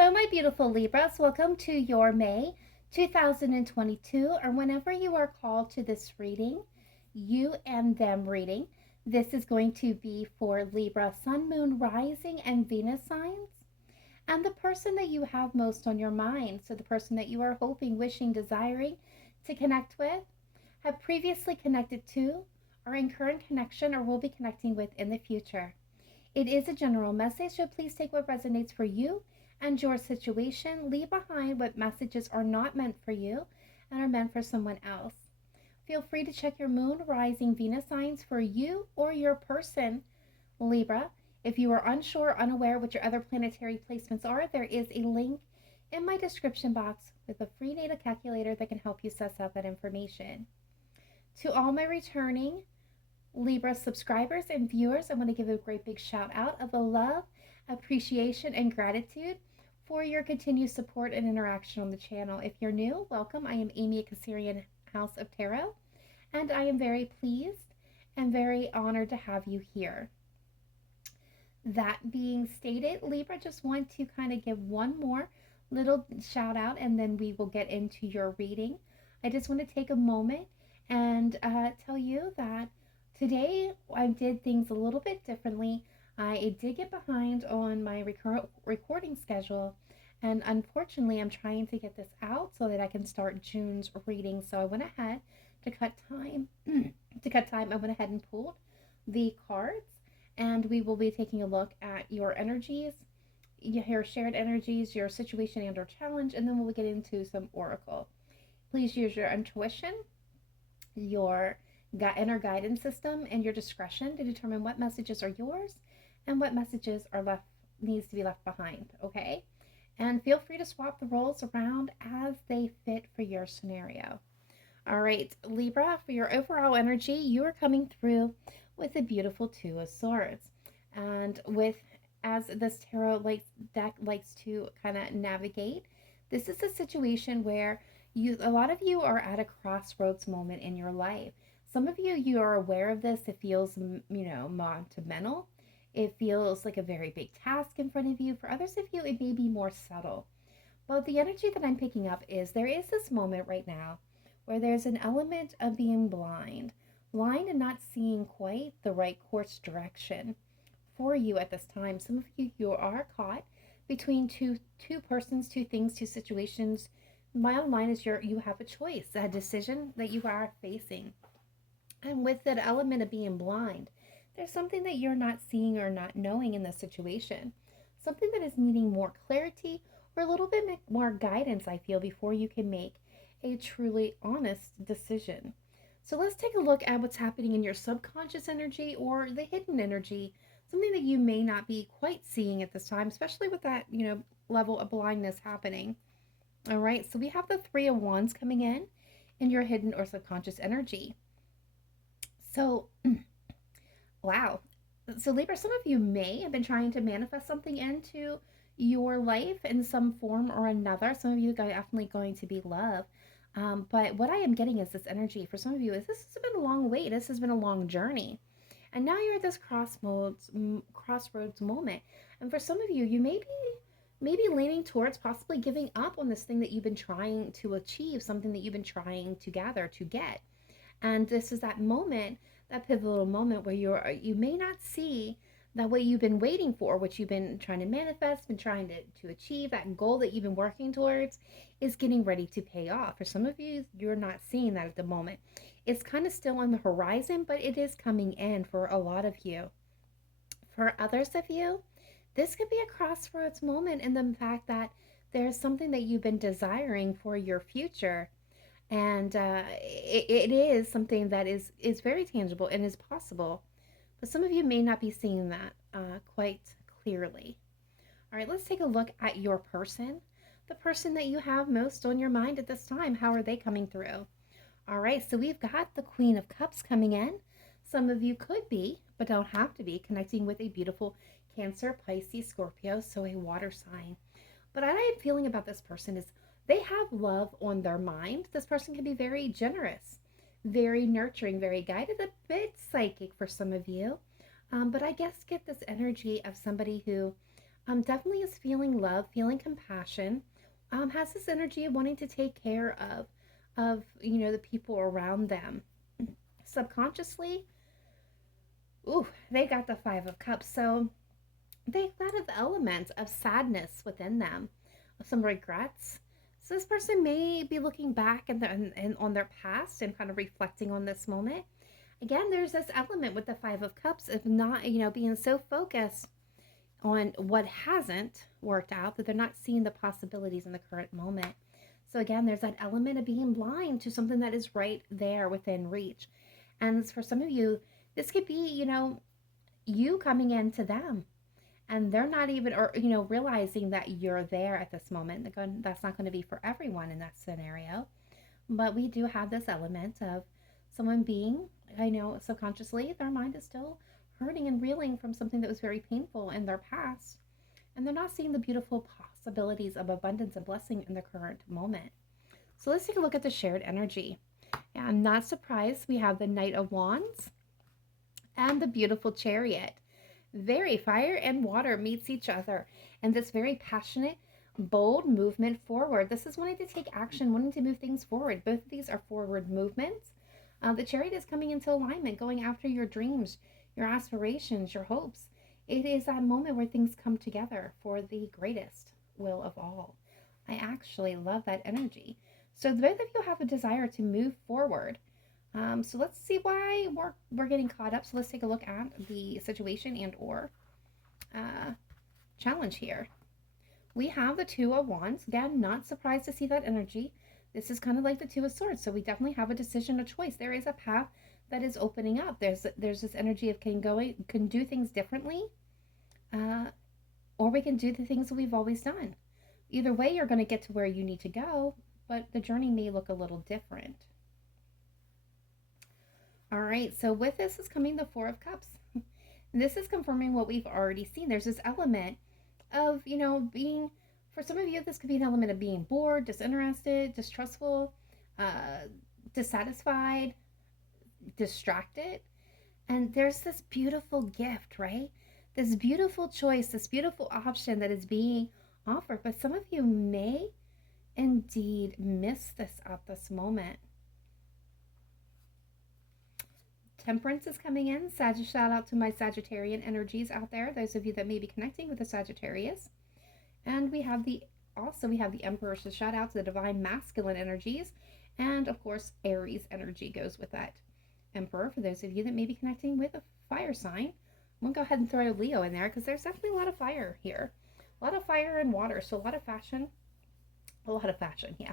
Hello, my beautiful Libras. Welcome to your May 2022, or whenever you are called to this reading, you and them reading. This is going to be for Libra, Sun, Moon, Rising, and Venus signs, and the person that you have most on your mind. So, the person that you are hoping, wishing, desiring to connect with, have previously connected to, are in current connection, or will be connecting with in the future. It is a general message, so please take what resonates for you and your situation. Leave behind what messages are not meant for you and are meant for someone else. Feel free to check your moon, rising, Venus signs for you or your person, Libra. If you are unsure or unaware what your other planetary placements are, there is a link in my description box with a free natal calculator that can help you suss out that information. To all my returning Libra subscribers and viewers, I want to give a great big shout out of love, appreciation, and gratitude for your continued support and interaction on the channel. If you're new, welcome. I am Amy at Cancerianhouse of Tarot, and I am very pleased and very honored to have you here. That being stated, Libra, just want to kind of give one more little shout out and then we will get into your reading. I just want to take a moment and tell you that today I did things a little bit differently. I did get behind on my recording schedule, and unfortunately I'm trying to get this out so that I can start June's reading. So I went ahead to cut time. I went ahead and pulled the cards, and we will be taking a look at your energies, your shared energies, your situation and or challenge, and then we'll get into some oracle. Please use your intuition, your inner guidance system, and your discretion to determine what messages are yours and what messages are needs to be left behind, okay? And feel free to swap the roles around as they fit for your scenario. All right, Libra, for your overall energy, you are coming through with a beautiful Two of Swords. And as this tarot deck likes to kind of navigate, this is a situation where a lot of you are at a crossroads moment in your life. Some of you are aware of this. It feels, monumental. It feels like a very big task in front of you. For others of you, it may be more subtle. But the energy that I'm picking up is there is this moment right now where there's an element of being blind and not seeing quite the right course direction for you at this time. Some of you are caught between two persons, two things, two situations. Bottom line is you have a choice, a decision that you are facing. And with that element of being blind, there's something that you're not seeing or not knowing in the situation. Something that is needing more clarity or a little bit more guidance, I feel, before you can make a truly honest decision. So let's take a look at what's happening in your subconscious energy or the hidden energy, something that you may not be quite seeing at this time, especially with that, level of blindness happening. All right, so we have the Three of Wands coming in your hidden or subconscious energy. So, wow. So Libra, some of you may have been trying to manifest something into your life in some form or another. Some of you are definitely going to be love. But what I am getting is this energy for some of you is this has been a long wait. This has been a long journey. And now you're at this crossroads moment. And for some of you, you may be leaning towards possibly giving up on this thing that you've been trying to achieve, something that you've been trying to gather, to get. And this is that moment, that pivotal moment where you may not see that what you've been waiting for, what you've been trying to manifest, been trying to achieve, that goal that you've been working towards is getting ready to pay off. For some of you, you're not seeing that at the moment. It's kind of still on the horizon, but it is coming in for a lot of you. For others of you, this could be a crossroads moment in the fact that there's something that you've been desiring for your future. And it is something that is very tangible and is possible. But some of you may not be seeing that quite clearly. All right, let's take a look at your person. The person that you have most on your mind at this time. How are they coming through? All right, so we've got the Queen of Cups coming in. Some of you could be, but don't have to be, connecting with a beautiful Cancer, Pisces, Scorpio, so a water sign. But what I am feeling about this person is they have love on their mind. This person can be very generous, very nurturing, very guided, a bit psychic for some of you. But I guess get this energy of somebody who Definitely is feeling love, feeling compassion. Has this energy of wanting to take care of the people around them. Subconsciously, ooh, they got the Five of Cups, so they've got an element of sadness within them, some regrets. So this person may be looking back and on their past and kind of reflecting on this moment. Again, there's this element with the Five of Cups of not, being so focused on what hasn't worked out that they're not seeing the possibilities in the current moment. So again, there's that element of being blind to something that is right there within reach. And for some of you, this could be, you coming into them and they're not even, or, realizing that you're there at this moment. That's not going to be for everyone in that scenario. But we do have this element of someone being, I know subconsciously, their mind is still hurting and reeling from something that was very painful in their past. And they're not seeing the beautiful possibilities of abundance and blessing in the current moment. So let's take a look at the shared energy. And I'm not surprised we have the Knight of Wands and the beautiful Chariot. Very fire and water meets each other, and this very passionate, bold movement forward. This is wanting to take action, wanting to move things forward. Both of these are forward movements. The Chariot is coming into alignment, going after your dreams, your aspirations, your hopes. It is that moment where things come together for the greatest will of all. I actually love that energy. So both of you have a desire to move forward. So let's see why we're getting caught up. So let's take a look at the situation and or challenge here. We have the Two of Wands. Again, not surprised to see that energy. This is kind of like the Two of Swords. So we definitely have a decision, a choice. There is a path that is opening up. There's this energy of can do things differently, or we can do the things that we've always done. Either way, you're going to get to where you need to go, but the journey may look a little different. All right, so with this is coming the Four of Cups. And this is confirming what we've already seen. There's this element of, being, for some of you, this could be an element of being bored, disinterested, distrustful, dissatisfied, distracted. And there's this beautiful gift, right? This beautiful choice, this beautiful option that is being offered. But some of you may indeed miss this at this moment. Temperance is coming in. Shout out to my Sagittarian energies out there. Those of you that may be connecting with the Sagittarius. And we have the Emperor. So shout out to the divine masculine energies. And of course, Aries energy goes with that Emperor. For those of you that may be connecting with a fire sign, I'm going to go ahead and throw Leo in there because there's definitely a lot of fire here. A lot of fire and water. So a lot of passion, yeah.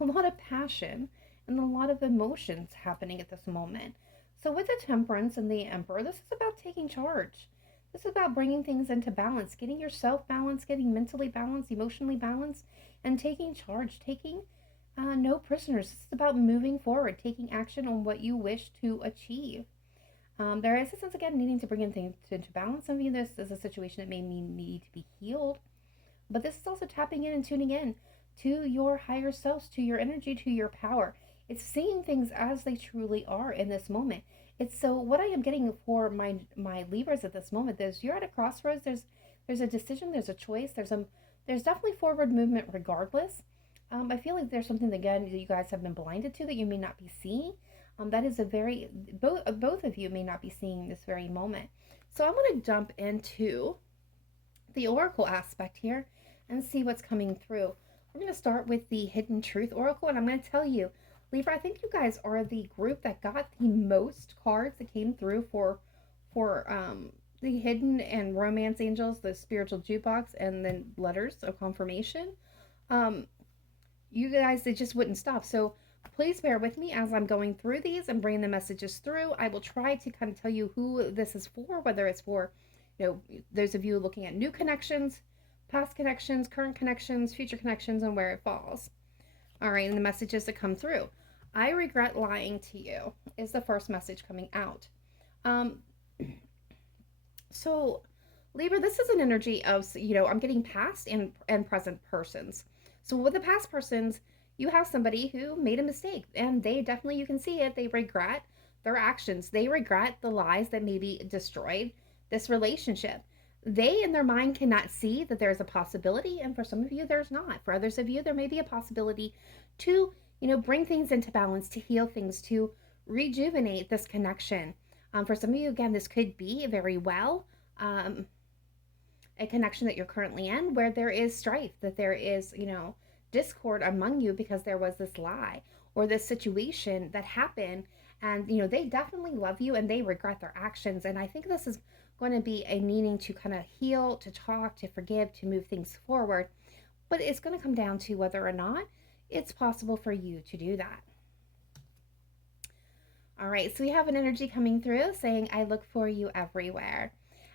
A lot of passion and a lot of emotions happening at this moment. So with the Temperance and the Emperor, this is about taking charge. This is about bringing things into balance, getting yourself balanced, getting mentally balanced, emotionally balanced, and taking charge, taking no prisoners. This is about moving forward, taking action on what you wish to achieve. There is a sense, again, needing to bring in things into balance. Some of you, this is a situation that may need to be healed. But this is also tapping in and tuning in to your higher selves, to your energy, to your power. It's seeing things as they truly are in this moment. It's so what I am getting for my Libras at this moment is you're at a crossroads. There's a decision, there's a choice, there's definitely forward movement regardless. I feel like there's something again that you guys have been blinded to that you may not be seeing. That is both of you may not be seeing this very moment. So I'm going to jump into the Oracle aspect here and see what's coming through. We're going to start with the Hidden Truth Oracle, and I'm going to tell you, Libra, I think you guys are the group that got the most cards that came through for the Hidden and Romance Angels, the Spiritual Jukebox, and then letters of confirmation. You guys, they just wouldn't stop. So please bear with me as I'm going through these and bringing the messages through. I will try to kind of tell you who this is for, whether it's for, those of you looking at new connections, past connections, current connections, future connections, and where it falls. All right, and the messages that come through. I regret lying to you is the first message coming out. So Libra, this is an energy of, I'm getting past and present persons. So with the past persons, you have somebody who made a mistake, and they definitely, you can see it, they regret their actions. They regret the lies that maybe destroyed this relationship. they in their mind cannot see that there's a possibility, and for some of you there's not. For others of you there may be a possibility to, bring things into balance, to heal things, to rejuvenate this connection. For some of you, again, this could be very well a connection that you're currently in where there is strife, that there is, discord among you because there was this lie or this situation that happened. And, they definitely love you and they regret their actions. And I think this is going to be a needing to kind of heal, to talk, to forgive, to move things forward. But it's going to come down to whether or not it's possible for you to do that. All right, so we have an energy coming through saying, I look for you everywhere.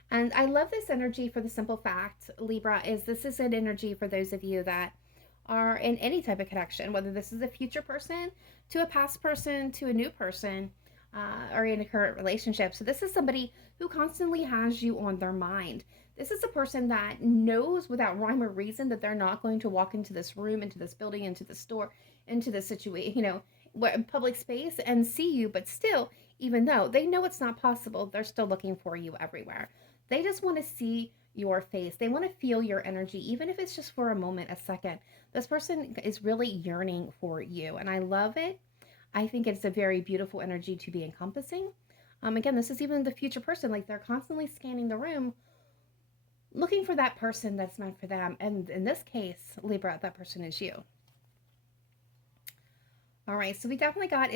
And I love this energy for the simple fact, Libra, is this is an energy for those of you that are in any type of connection, whether this is a future person, to a past person, to a new person, or in a current relationship. So this is somebody who constantly has you on their mind. This is a person that knows without rhyme or reason that they're not going to walk into this room, into this building, into the store, into this situation, public space and see you, but still, even though they know it's not possible, they're still looking for you everywhere. They just want to see your face. They want to feel your energy, even if it's just for a moment, a second. This person is really yearning for you, and I love it. I think it's a very beautiful energy to be encompassing. Again, this is even the future person. Like they're constantly scanning the room, looking for that person that's meant for them. And in this case, Libra, that person is you. All right, so we definitely got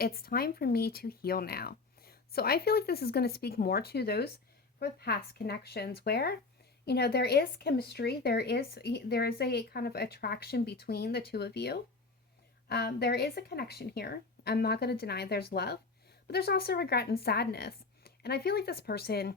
it's time for me to heal now. So I feel like this is going to speak more to those for past connections where, there is chemistry, there is a kind of attraction between the two of you. There is a connection here. I'm not going to deny there's love, but there's also regret and sadness. And I feel like this person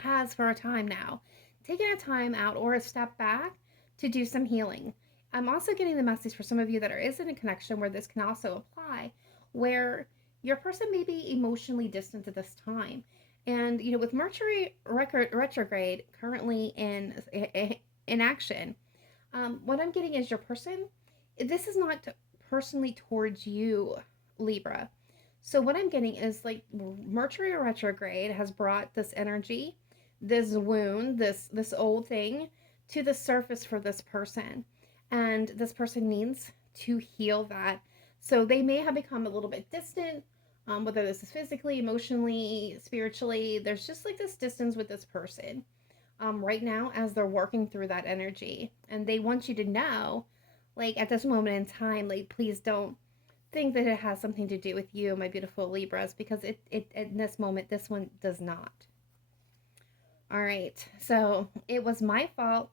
has, for a time now, taken a time out or a step back to do some healing. I'm also getting the message for some of you that is in a connection where this can also apply, where your person may be emotionally distant at this time. And, with Mercury retrograde currently in action, what I'm getting is your person, this is not personally towards you, Libra. So what I'm getting is like Mercury retrograde has brought this energy, this wound, this old thing to the surface for this person. And this person needs to heal that. So they may have become a little bit distant, whether this is physically, emotionally, spiritually. There's just like this distance with this person right now as they're working through that energy. And they want you to know, like at this moment in time, like please don't think that it has something to do with you, my beautiful Libras, because it in this moment, this one does not. All right, so it was my fault,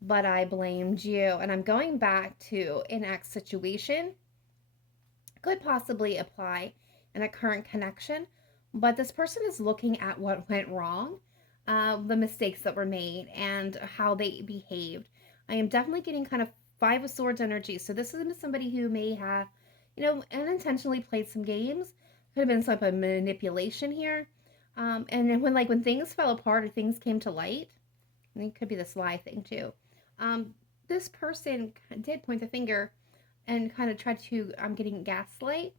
but I blamed you. And I'm going back to an ex situation. Could possibly apply in a current connection, but this person is looking at what went wrong, the mistakes that were made, and how they behaved. I am definitely getting kind of Five of Swords energy. So this is somebody who may have, unintentionally played some games. Could have been some type of manipulation here. And then when things fell apart or things came to light, and it could be the sly thing too. This person did point the finger and kind of tried to, I'm getting gaslight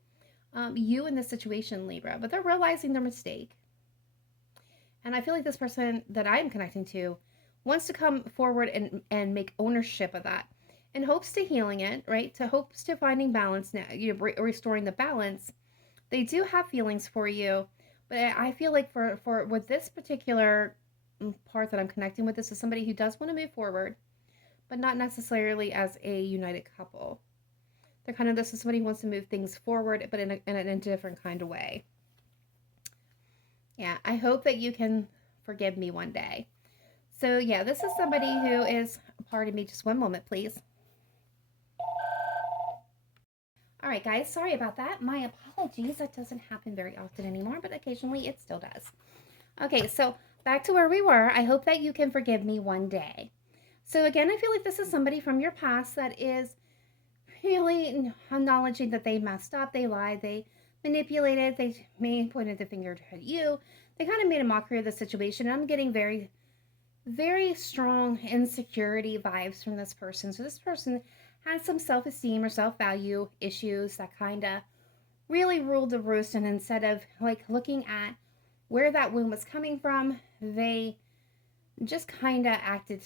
you in this situation, Libra, but they're realizing their mistake. And I feel like this person that I'm connecting to wants to come forward and make ownership of that in hopes to healing it, right? To hopes to finding balance now, restoring the balance. They do have feelings for you, but I feel like for with this particular part that I'm connecting with, this is somebody who does want to move forward, but not necessarily as a united couple. They're kind of, this is somebody who wants to move things forward, but in a different kind of way. Yeah, I hope that you can forgive me one day. So yeah, this is somebody who is, pardon me, just one moment, please. All right, guys, sorry about that. My apologies. That doesn't happen very often anymore, but occasionally it still does. Okay, so back to where we were. I hope that you can forgive me one day. So again, I feel like this is somebody from your past that is really acknowledging that they messed up, they lied, they manipulated, they may have pointed the finger at you. They kind of made a mockery of the situation. I'm getting very, very strong insecurity vibes from this person. So this person has some self-esteem or self-value issues that kind of really ruled the roost. And instead of like looking at where that wound was coming from, they just kind of acted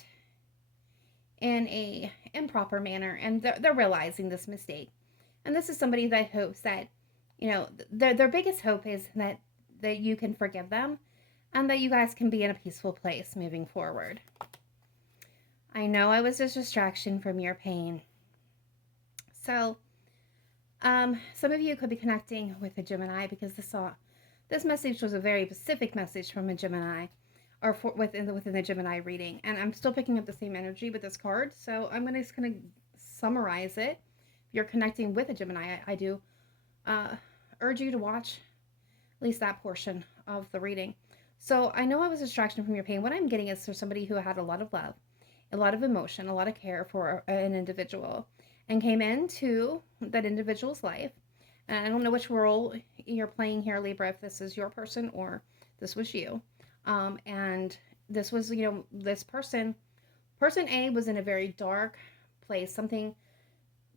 in a improper manner, and they're realizing this mistake. And this is somebody that hopes that, their biggest hope is that you can forgive them and that you guys can be in a peaceful place moving forward. I know I was a distraction from your pain. So, some of you could be connecting with a Gemini because this message was a very specific message from a Gemini, or within the Gemini reading. And I'm still picking up the same energy with this card, so I'm just gonna summarize it. If you're connecting with a Gemini, I do urge you to watch at least that portion of the reading. So I know I was a distraction from your pain. What I'm getting is for somebody who had a lot of love, a lot of emotion, a lot of care for an individual, and came into that individual's life. And I don't know which role you're playing here, Libra, if this is your person or this was you. And this was, this person A was in a very dark place, something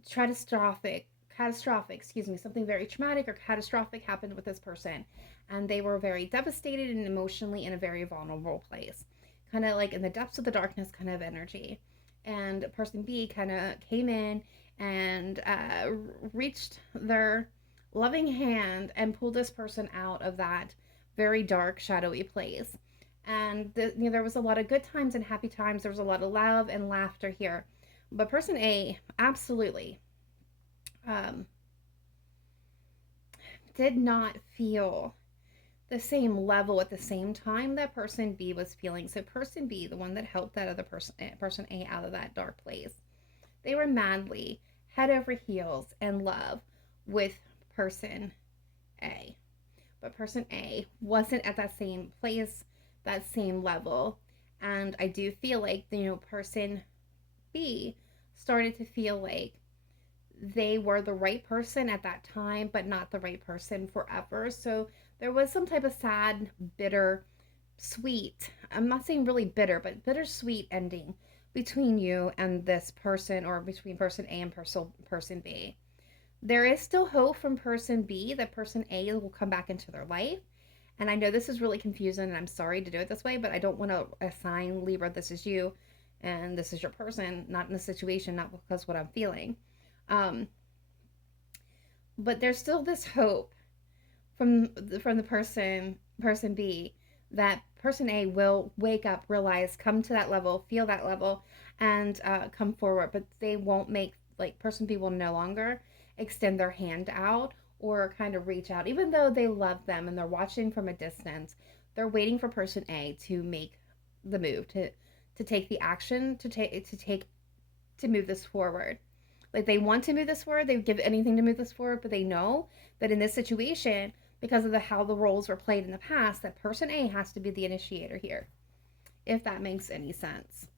catastrophic, something very traumatic or catastrophic happened with this person. And they were very devastated and emotionally in a very vulnerable place, kind of like in the depths of the darkness kind of energy. And person B kind of came in and reached their loving hand and pulled this person out of that very dark, shadowy place. And there was a lot of good times and happy times. There was a lot of love and laughter here. But person A absolutely did not feel the same level at the same time that person B was feeling. So person B, the one that helped that other person A out of that dark place, they were madly head over heels in love with person A. But person A wasn't at that same place, that same level. And I do feel like, person B started to feel like they were the right person at that time, but not the right person forever. So there was some type of sad, bitter, sweet, I'm not saying really bitter, but bittersweet ending between you and this person, or between person A and person B. There is still hope from person B that person A will come back into their life. And I know this is really confusing, and I'm sorry to do it this way, but I don't want to assign Libra, this is you and this is your person, not in the situation, not because what I'm feeling. But there's still this hope from the person B, that person A will wake up, realize, come to that level, feel that level, and come forward. But they won't make, like, person B will no longer extend their hand out or kind of reach out, even though they love them and they're watching from a distance. They're waiting for person A to make the move, to take the action, to move this forward. Like, they want to move this forward, they would give anything to move this forward, but they know that in this situation, because of how the roles were played in the past, that person A has to be the initiator here, if that makes any sense.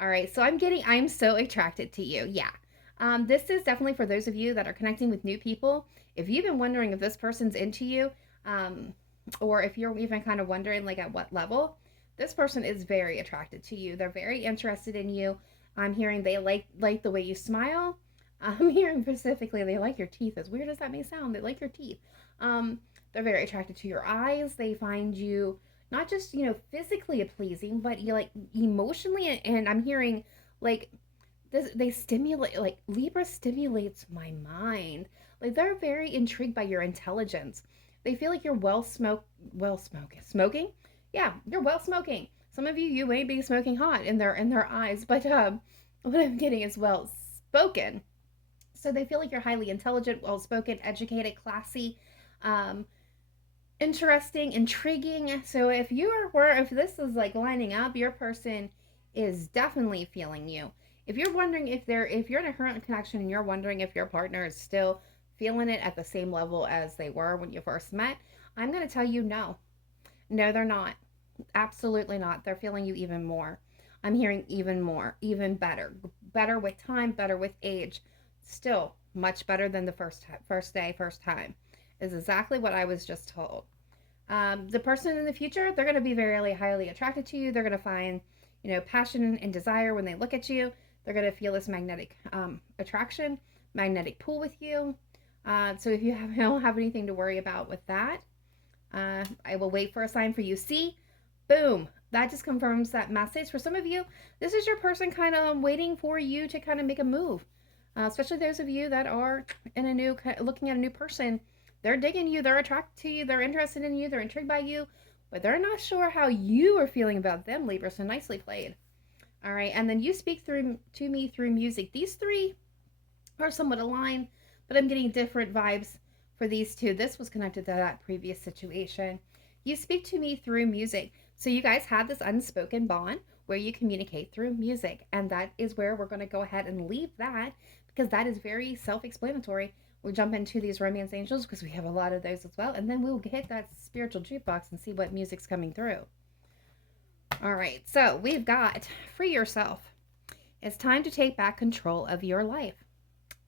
All right, so I'm so attracted to you. Yeah. This is definitely for those of you that are connecting with new people. If you've been wondering if this person's into you, or if you're even kind of wondering, like, at what level, this person is very attracted to you. They're very interested in you. I'm hearing they like the way you smile. I'm hearing specifically they like your teeth. As weird as that may sound, they like your teeth. They're very attracted to your eyes. They find you not just, physically pleasing, but you like emotionally. And I'm hearing, like, this, they stimulate, like, Libra stimulates my mind. Like, they're very intrigued by your intelligence. They feel like you're smoking. Yeah, you're well smoking. Some of you may be smoking hot in their eyes, but what I'm getting is well spoken. So they feel like you're highly intelligent, well spoken, educated, classy, um, interesting, intriguing. So if this is like lining up, your person is definitely feeling you. If you're wondering if you're in a current connection and you're wondering if your partner is still feeling it at the same level as they were when you first met, I'm going to tell you no. No, they're not. Absolutely not. They're feeling you even more. I'm hearing even more, even better. Better with time, better with age. Still much better than the first time is exactly what I was just told. The person in the future, they're going to be very highly attracted to you. They're going to find, passion and desire when they look at you. They're going to feel this magnetic attraction, magnetic pull with you. So if you don't have anything to worry about with that, I will wait for a sign for you. See, boom, That just confirms that message. For some of you, this is your person kind of waiting for you to kind of make a move. Especially those of you that are in a new, looking at a new person. They're digging you, they're attracted to you, they're interested in you, they're intrigued by you, but they're not sure how you are feeling about them, Libra. So nicely played. All right, and then you speak through to me through music. These three are somewhat aligned, but I'm getting different vibes for these two. This was connected to that previous situation. You speak to me through music. So you guys have this unspoken bond where you communicate through music, and that is where we're going to go ahead and leave that because that is very self-explanatory. We'll jump into these romance angels because we have a lot of those as well, and then we'll hit that spiritual jukebox and see what music's coming through. All right, so we've got free yourself. It's time to take back control of your life.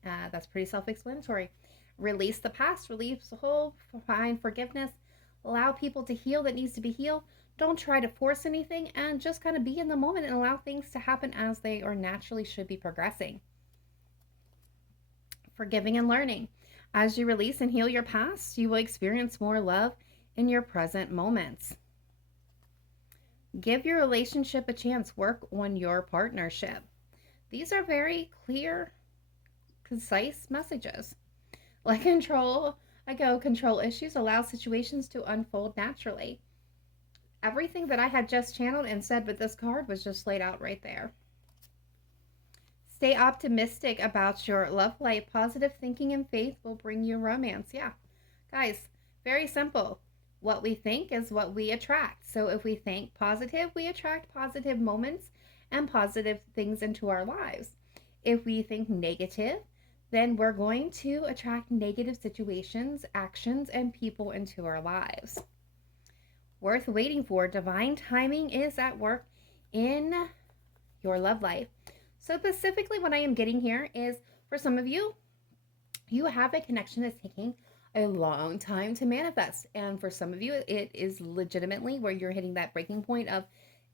That's pretty self-explanatory. Release the past, release the whole, find forgiveness, allow people to heal that needs to be healed. Don't try to force anything and just kind of be in the moment and allow things to happen as they are naturally should be progressing. Forgiving and learning. As you release and heal your past, you will experience more love in your present moments. Give your relationship a chance. Work on your partnership. These are very clear, concise messages. Let control issues, allow situations to unfold naturally. Everything that I had just channeled and said with this card was just laid out right there. Stay optimistic about your love life. Positive thinking and faith will bring you romance. Yeah, guys, very simple. What we think is what we attract. So if we think positive, we attract positive moments and positive things into our lives. If we think negative, then we're going to attract negative situations, actions, and people into our lives. Worth waiting for. Divine timing is at work in your love life. So specifically what I am getting here is for some of you, you have a connection that's taking a long time to manifest. And for some of you, it is legitimately where you're hitting that breaking point of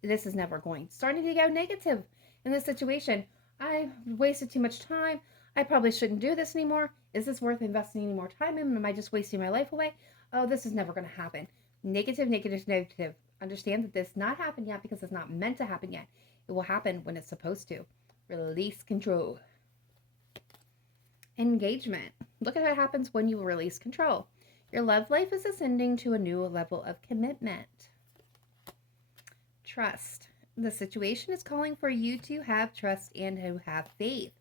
this is never going. Starting to go negative in this situation. I wasted too much time. I probably shouldn't do this anymore. Is this worth investing any more time in? Am I just wasting my life away? Oh, this is never going to happen. Negative, negative, negative. Understand that this not happened yet because it's not meant to happen yet. It will happen when it's supposed to. Release control. Engagement. Look at what happens when you release control. Your love life is ascending to a new level of commitment. Trust. The situation is calling for you to have trust and to have faith.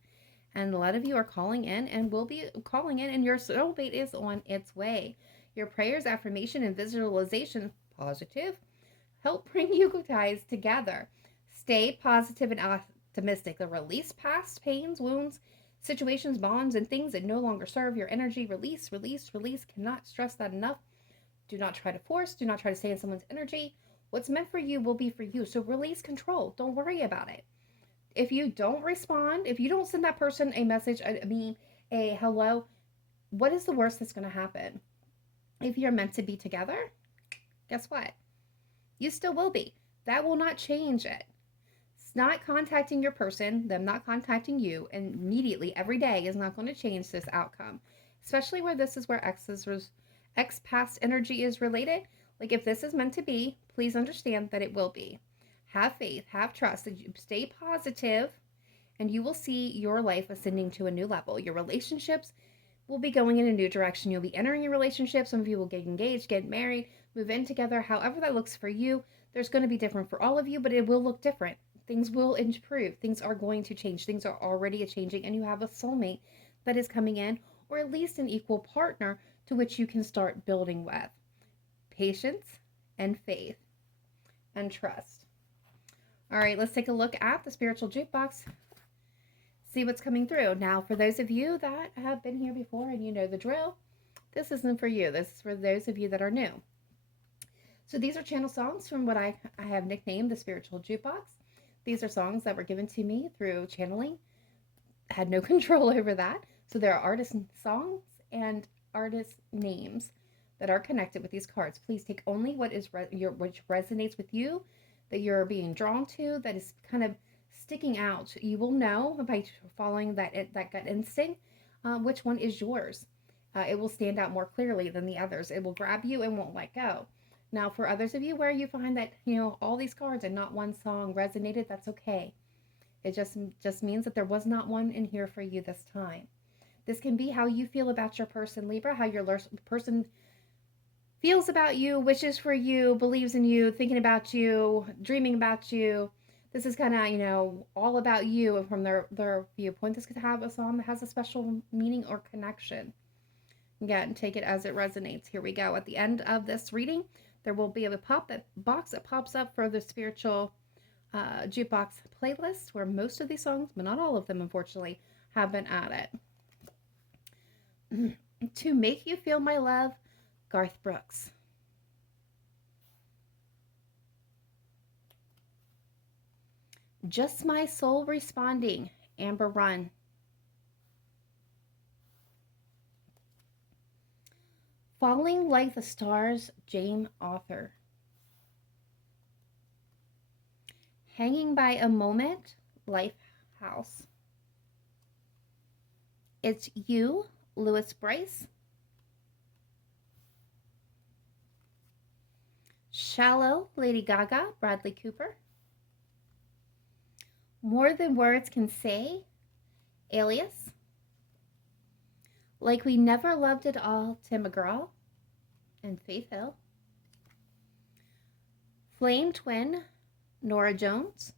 And a lot of you are calling in and will be calling in, and your soulmate is on its way. Your prayers, affirmation, and visualization, positive, help bring you guys together. Stay positive and optimistic. The release past pains, wounds, situations, bonds, and things that no longer serve your energy. Release, release, release. Cannot stress that enough. Do not try to force. Do not try to stay in someone's energy. What's meant for you will be for you. So release control. Don't worry about it. If you don't respond, if you don't send that person a message, a hello, what is the worst that's going to happen? If you're meant to be together, guess what? You still will be. That will not change it. It's not contacting your person, them not contacting you immediately every day is not going to change this outcome. Especially where this is where X past energy is related. Like if this is meant to be, please understand that it will be. Have faith, have trust, stay positive, and you will see your life ascending to a new level. Your relationships will be going in a new direction. You'll be entering your relationship. Some of you will get engaged, get married, move in together. However that looks for you, there's going to be different for all of you, but it will look different. Things will improve. Things are going to change. Things are already changing, and you have a soulmate that is coming in, or at least an equal partner to which you can start building with. Patience and faith and trust. All right, let's take a look at the spiritual jukebox. See what's coming through. Now, for those of you that have been here before and you know the drill, this isn't for you. This is for those of you that are new. So these are channel songs from what I have nicknamed the spiritual jukebox. These are songs that were given to me through channeling. I had no control over that. So there are artist songs and artist names that are connected with these cards. Please take only what is which resonates with you, that you're being drawn to, that is kind of sticking out. You will know by following that gut instinct which one is yours. It will stand out more clearly than the others. It will grab you and won't let go. Now, for others of you where you find that, all these cards and not one song resonated, that's okay. It just means that there was not one in here for you this time. This can be how you feel about your person, Libra, how your person feels about you, wishes for you, believes in you, thinking about you, dreaming about you. This is kind of, all about you from their viewpoint. This could have a song that has a special meaning or connection. Again, take it as it resonates. Here we go. At the end of this reading, there will be a box that pops up for the spiritual jukebox playlist where most of these songs, but not all of them, unfortunately, have been added. To Make You Feel My Love, Garth Brooks. Just My Soul Responding, Amber Run. Falling Like the Stars, James Arthur. Hanging by a Moment, Lifehouse. It's You, Louis Bryce. Shallow, Lady Gaga, Bradley Cooper. More Than Words Can Say, Alias. Like We Never Loved It All, Tim McGraw and Faith Hill. Flame Twin, Norah Jones.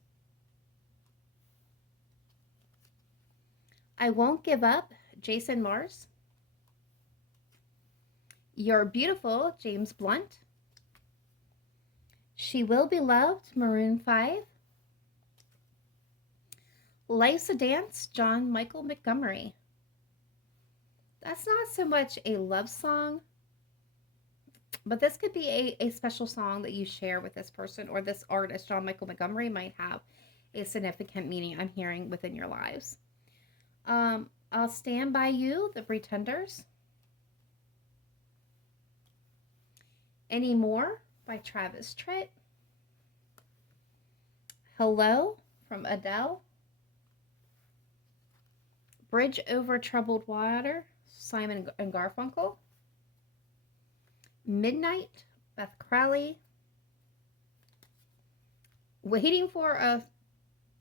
I Won't Give Up, Jason Mars. You're Beautiful, James Blunt. She Will Be Loved, Maroon 5. Life's a Dance, John Michael Montgomery. That's not so much a love song, but this could be a special song that you share with this person or this artist. John Michael Montgomery might have a significant meaning I'm hearing within your lives. I'll Stand By You, The Pretenders. Anymore by Travis Tritt. Hello from Adele. Bridge Over Troubled Water, Simon and Garfunkel. Midnight, Beth Crowley. Waiting for a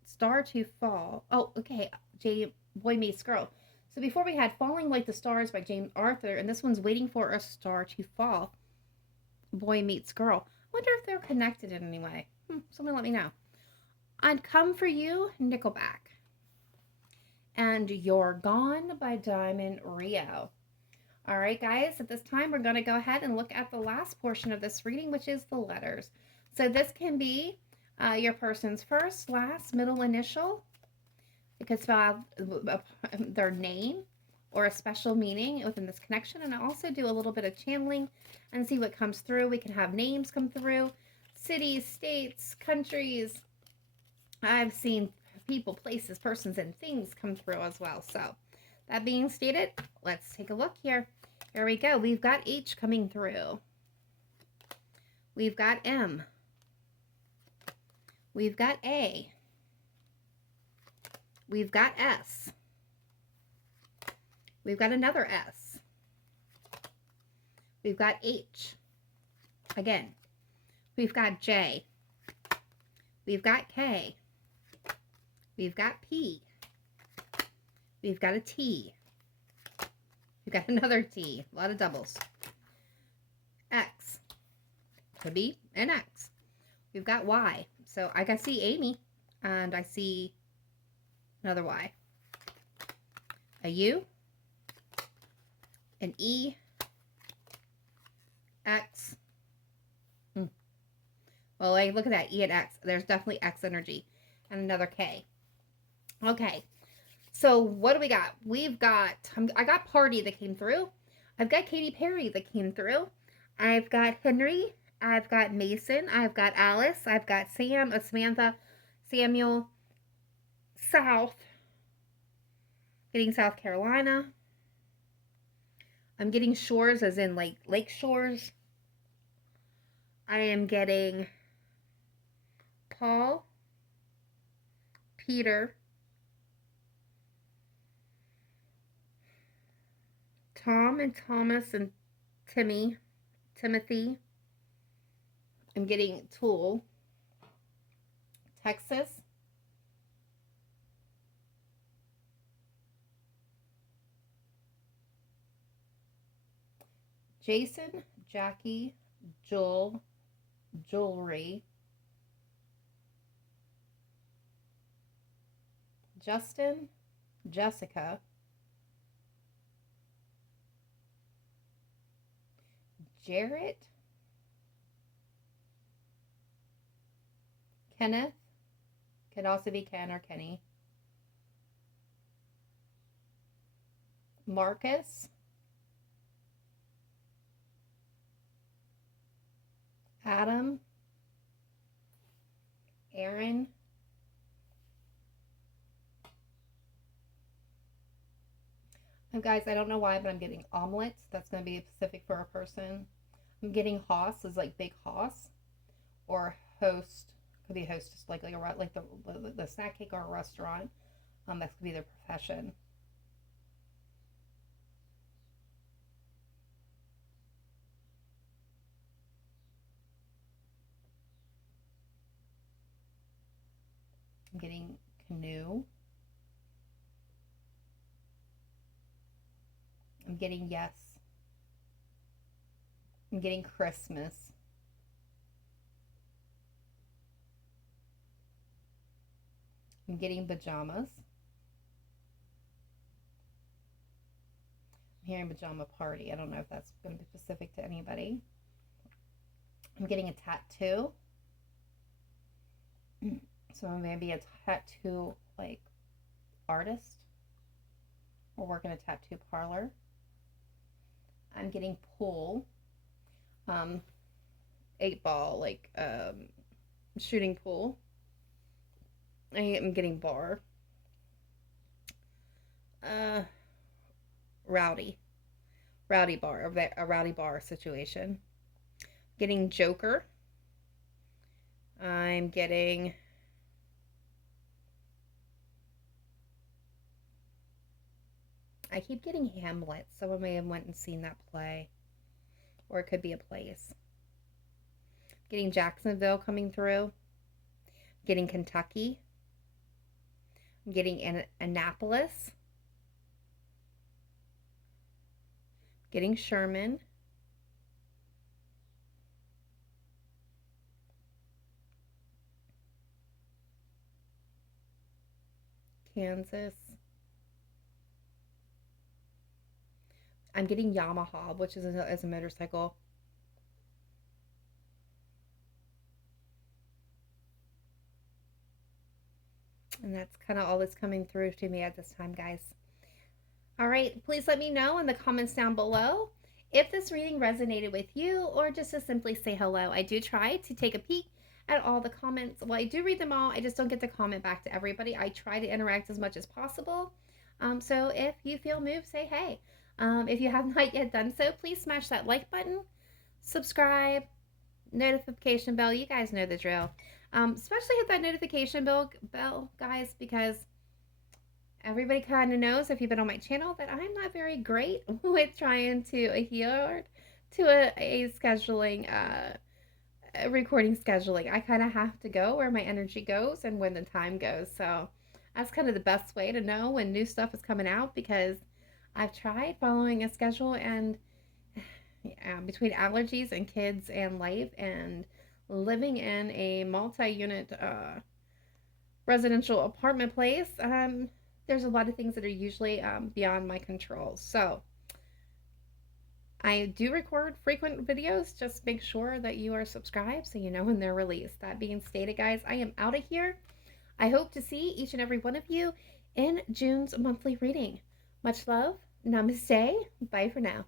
Star to Fall. Oh, okay, Boy Meets Girl. So before we had Falling Like the Stars by James Arthur, and this one's Waiting for a Star to Fall, Boy Meets Girl. I wonder if they're connected in any way. Someone let me know. I'd Come For You, Nickelback. And You're Gone by Diamond Rio. All right, guys, at this time, we're going to go ahead and look at the last portion of this reading, which is the letters. So this can be your person's first, last, middle initial. It could spell out their name or a special meaning within this connection. And I also do a little bit of channeling and see what comes through. We can have names come through, cities, states, countries. I've seen people, places, persons, and things come through as well. So that being stated, let's take a look here. Here we go. We've got H coming through. We've got M. We've got A. We've got S. We've got another S. We've got H. Again. We've got J. We've got K. We've got P. We've got a T. We've got another T. A lot of doubles. X. Could be an X. We've got Y. So I can see Amy. And I see another Y. A U. An E. X. Well, like, look at that. E and X. There's definitely X energy. And another K. Okay. So what do we got? We've got, I got Party that came through. I've got Katy Perry that came through. I've got Henry. I've got Mason. I've got Alice. I've got Sam, Samantha, Samuel, South. Getting South Carolina. I'm getting shores as in like lake shores. I am getting Paul, Peter, Tom and Thomas and Timothy. I'm getting Tool, Texas, Jason, Jackie, Joel, Jewelry, Justin, Jessica, Jarrett, Kenneth, could also be Ken or Kenny, Marcus, Adam, Aaron, and guys, I don't know why, but I'm getting omelets. That's going to be specific for a person. I'm getting hoss is like big hoss, or host could be hostess, like the snack cake or a restaurant. That could be their profession. I'm getting canoe. I'm getting yes. I'm getting Christmas. I'm getting pajamas. I'm hearing pajama party. I don't know if that's going to be specific to anybody. I'm getting a tattoo. So I'm going to be a tattoo like artist or work in a tattoo parlor. I'm getting pool. 8-ball, like shooting pool. I am getting bar. Rowdy bar, a rowdy bar situation. Getting Joker. I'm getting I keep getting Hamlet. Someone may have went and seen that play, or it could be a place. Getting Jacksonville coming through. Getting Kentucky. I'm getting Annapolis. Getting Sherman. Kansas. I'm getting Yamaha, which is as a motorcycle. And that's kind of all that's coming through to me at this time, guys. All right, please let me know in the comments down below if this reading resonated with you, or just to simply say hello. I do try to take a peek at all the comments. Well, I do read them all. I just don't get to comment back to everybody. I try to interact as much as possible. So if you feel moved, say hey. If you have not yet done so, please smash that like button, subscribe, notification bell. You guys know the drill. Especially hit that notification bell, guys, because everybody kind of knows, if you've been on my channel, that I'm not very great with trying to adhere to a scheduling, a recording scheduling. I kind of have to go where my energy goes and when the time goes. So that's kind of the best way to know when new stuff is coming out, because I've tried following a schedule, and between allergies and kids and life and living in a multi-unit residential apartment place, there's a lot of things that are usually beyond my control. So I do record frequent videos. Just make sure that you are subscribed so you know when they're released. That being stated, guys, I am out of here. I hope to see each and every one of you in June's monthly reading. Much love. Namaste. Bye for now.